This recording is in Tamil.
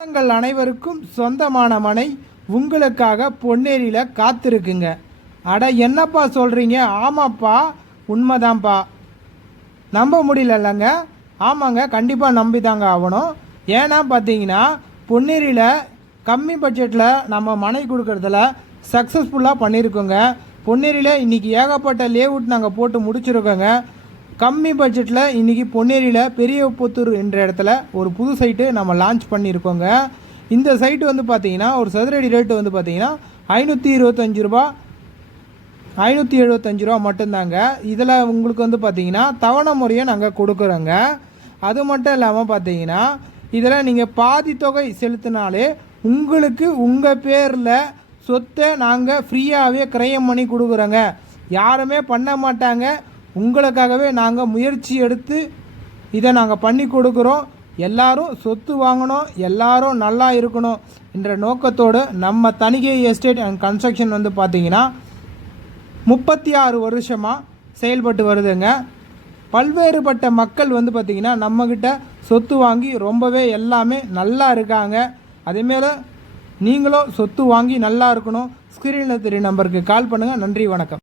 சொந்தங்கள் அனைவருக்கும் சொந்தமான மனை உங்களுக்காக பொன்னேரியில் காத்திருக்குங்க. அட என்னப்பா சொல்கிறீங்க? ஆமாப்பா, உண்மைதான்ப்பா. நம்ப முடியலங்க. ஆமாங்க, கண்டிப்பாக நம்பி தாங்க ஆகணும். ஏன்னா பார்த்தீங்கன்னா பொன்னேரியில் கம்மி பட்ஜெட்டில் நம்ம மனை கொடுக்கறதுல சக்ஸஸ்ஃபுல்லாக பண்ணியிருக்கோங்க. பொன்னேரியில் இன்றைக்கி ஏகப்பட்ட லேஅவுட் நாங்கள் போட்டு முடிச்சிருக்கோங்க. கம்மி பட்ஜெட்டில் இன்றைக்கி பொன்னேரியில் பெரியபுத்தூர் என்ற இடத்துல ஒரு புது சைட்டு நம்ம லான்ச் பண்ணியிருக்கோங்க. இந்த சைட்டு வந்து பார்த்திங்கன்னா ஒரு சதுரடி ரேட்டு வந்து பார்த்திங்கன்னா 525 ரூபா 575 ரூபா மட்டும்தாங்க. இதில் உங்களுக்கு வந்து பார்த்திங்கன்னா தவணை முறையை நாங்கள் கொடுக்குறோங்க. அது மட்டும் இல்லாமல் பார்த்தீங்கன்னா இதில் நீங்கள் பாதி தொகை செலுத்தினாலே உங்களுக்கு உங்கள் பேரில் சொத்தை நாங்கள் ஃப்ரீயாகவே கிரயம் பண்ணி கொடுக்குறோங்க. யாருமே பண்ண மாட்டாங்க. உங்களுக்காகவே நாங்கள் முயற்சி எடுத்து இதை நாங்கள் பண்ணி கொடுக்குறோம். எல்லாரும் சொத்து வாங்கணும், எல்லாரும் நல்லா இருக்கணும் என்ற நோக்கத்தோடு நம்ம தணிகை எஸ்டேட் அண்ட் கன்ஸ்ட்ரக்ஷன் வந்து பார்த்திங்கன்னா 36 வருஷமாக செயல்பட்டு வருதுங்க. பல்வேறுபட்ட மக்கள் வந்து பார்த்திங்கன்னா நம்மக்கிட்ட சொத்து வாங்கி ரொம்பவே எல்லாமே நல்லா இருக்காங்க. அதேமாரி நீங்களும் சொத்து வாங்கி நல்லா இருக்கணும். ஸ்க்ரீனில் தெரிய நம்பருக்கு கால் பண்ணுங்கள். நன்றி, வணக்கம்.